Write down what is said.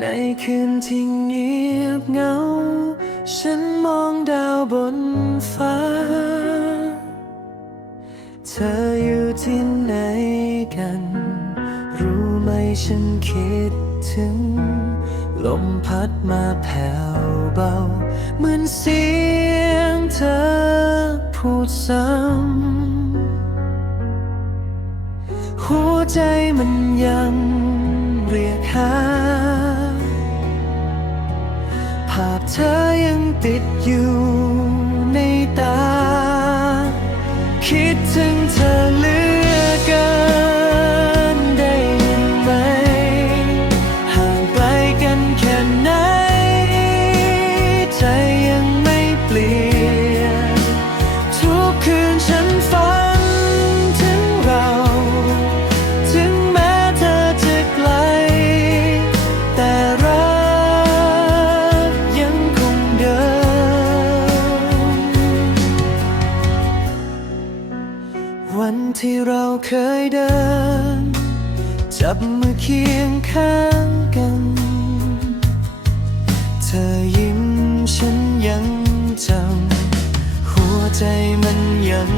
ในคืนที่เงียบเหงา ฉันมองดาวบนฟ้า เธออยู่ที่ไหนกัน รู้ไหมฉันคิดถึง ลมพัดมาแผ่วเบา เหมือนเสียงเธอพูดซ้ำหัวใจมันยังเรียกหา เธอยังติดอยู่ในตา คิดถึง ที่เราเคยเดิน จับมือเคียงข้างกัน เธอยิ้มฉันยังจำหัวใจมันยัง